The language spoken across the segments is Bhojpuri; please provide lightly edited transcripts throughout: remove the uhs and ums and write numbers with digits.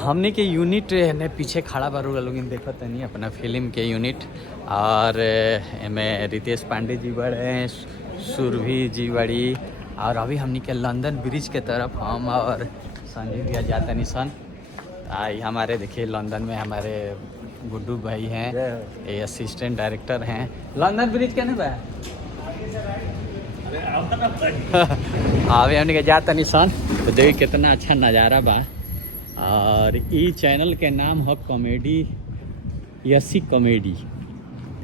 हमने के यूनिट ने पीछे खड़ा बारू लोग देखो तनी अपना फिल्म के यूनिट और में रितेश पांडे जी बड़े, सुरभि जी बड़ी और अभी हमने के लंदन ब्रिज के तरफ हम और संजीव भैया जाता निशन। आई हमारे देखिए लंदन में हमारे गुड्डू भाई हैं, ये असिस्टेंट डायरेक्टर हैं। लंदन ब्रिज के ना अभी हमने के जाता निशन तो देखिए कितना अच्छा नज़ारा बा। और ई चैनल के नाम है कॉमेडी यसी कॉमेडी,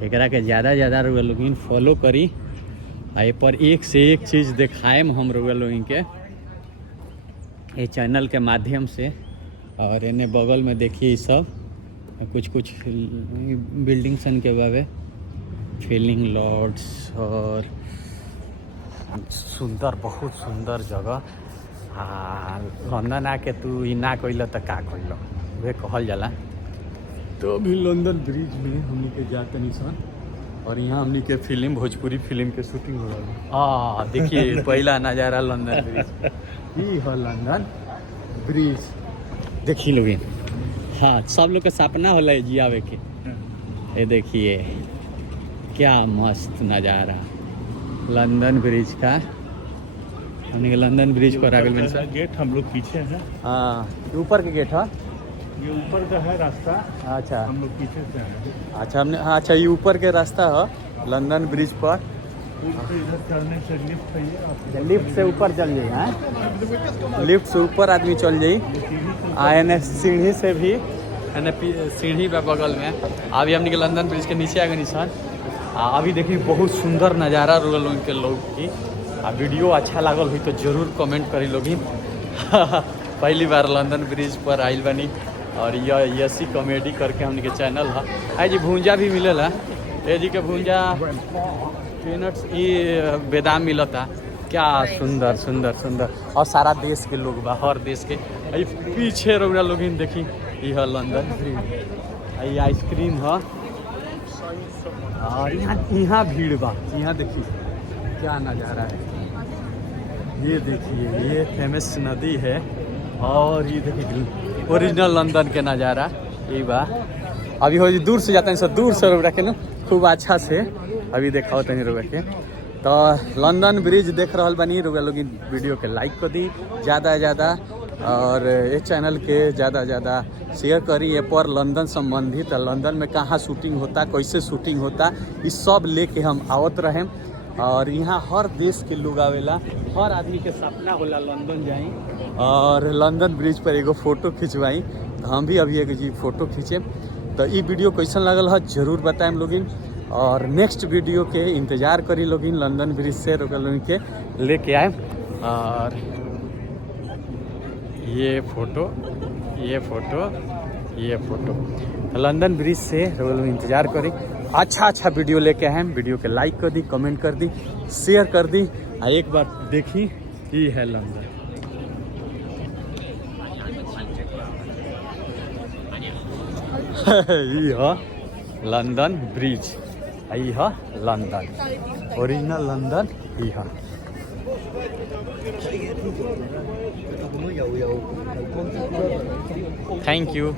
एकरा के ज़्यादा लोग फॉलो करी। आई पर एक से एक चीज़ दिखाएम हम लोग के ये चैनल के माध्यम से। और इन्हें बगल में देखिए सब कुछ बिल्डिंग सन के बाबे फीलिंग लॉर्ड्स और सुंदर बहुत सुंदर जगह। हाँ लंदन आके तू ई ना कइल तो का कइल वे कहल जाला। तो अभी लंदन ब्रिज में हमनी के जाते निशान और यहाँ हमनी के फिल्म भोजपुरी फिल्म के शूटिंग हो रहा है। देखिए पहला नज़ारा लंदन ब्रिज ई है लंदन ब्रिज देखिए लोग। हाँ सब लोग का सपना होला है जी आवे के। ये देखिए क्या मस्त नज़ारा लंदन ब्रिज का। हमने के लंदन ब्रिज पर आगे गेट हम लोग पीछे हैं। हाँ ऊपर के गेट है, ये ऊपर का है रास्ता। अच्छा हम लोग पीछे से हैं। अच्छा हमने हाँ अच्छा ये ऊपर के रास्ता है लंदन ब्रिज पर। इधर चढ़ने से लिफ्ट है, लिफ्ट से ऊपर चल जाइए। हाँ लिफ्ट से ऊपर आदमी चल जाइए। एने सीढ़ी से भी एने सीढ़ी पे बगल में। अभी हमने के लंदन ब्रिज के नीचे आ गए निशान। अभी देखिए बहुत सुंदर नज़ारा रोल के लोग की। वीडियो अच्छा लागल हुई तो ज़रूर कमेंट करी लोगी। पहली बार लंदन ब्रिज पर आइल बनी और यह यसी कॉमेडी करके हमने के चैनल है। आई जी भूंजा भी मिलेला, ये जी के भूंजा पीनट्स ये बेदाम मिलता। क्या सुंदर सुंदर सुंदर और सारा देश के लोग बा, हर देश के। आई पीछे रोड़ा लोग देखी यह लंदन ब्रिज। आई आइसक्रीम है और यहाँ भीड़ बा। यहाँ देखिए क्या नज़ारा है। ये देखिए ये फेमस नदी है और ये देखिए ओरिजिनल लंदन के नज़ारा ये बा। अभी हो दूर से जाते हैं सब दूर से रोक के ना खूब अच्छा से अभी देखा होते हैं रोक के। तो लंदन ब्रिज देख रहा बनी रोक लोग वीडियो के लाइक कर दी ज़्यादा और ये चैनल के ज़्यादा शेयर करी। ये पर लंदन संबंधित लंदन में कहाँ शूटिंग होता, कैसे शूटिंग होता, इस सब लेके हम आवत रहें। और यहाँ हर देश के लोग आवेला, हर आदमी के सपना होला लंदन जाई और लंदन ब्रिज पर एगो फ़ोटो खिंचवाई। तो हम भी अभी एक जी फ़ोटो खींचे। तो ये वीडियो कैसन लगल है ज़रूर बताएं लोगिन और नेक्स्ट वीडियो के इंतज़ार करी लोगिन। लंदन ब्रिज से लोगन के लेके आए और ये फ़ोटो लंदन ब्रिज से लोग इंतज़ार करी। अच्छा वीडियो लेके आए। वीडियो के लाइक कर दी, कमेंट कर दी, शेयर कर दी। एक बार देखी ये है लंदन। ये लंदन ब्रिज, ये है लंदन ओरिजिनल लंदन। ये थैंक यू।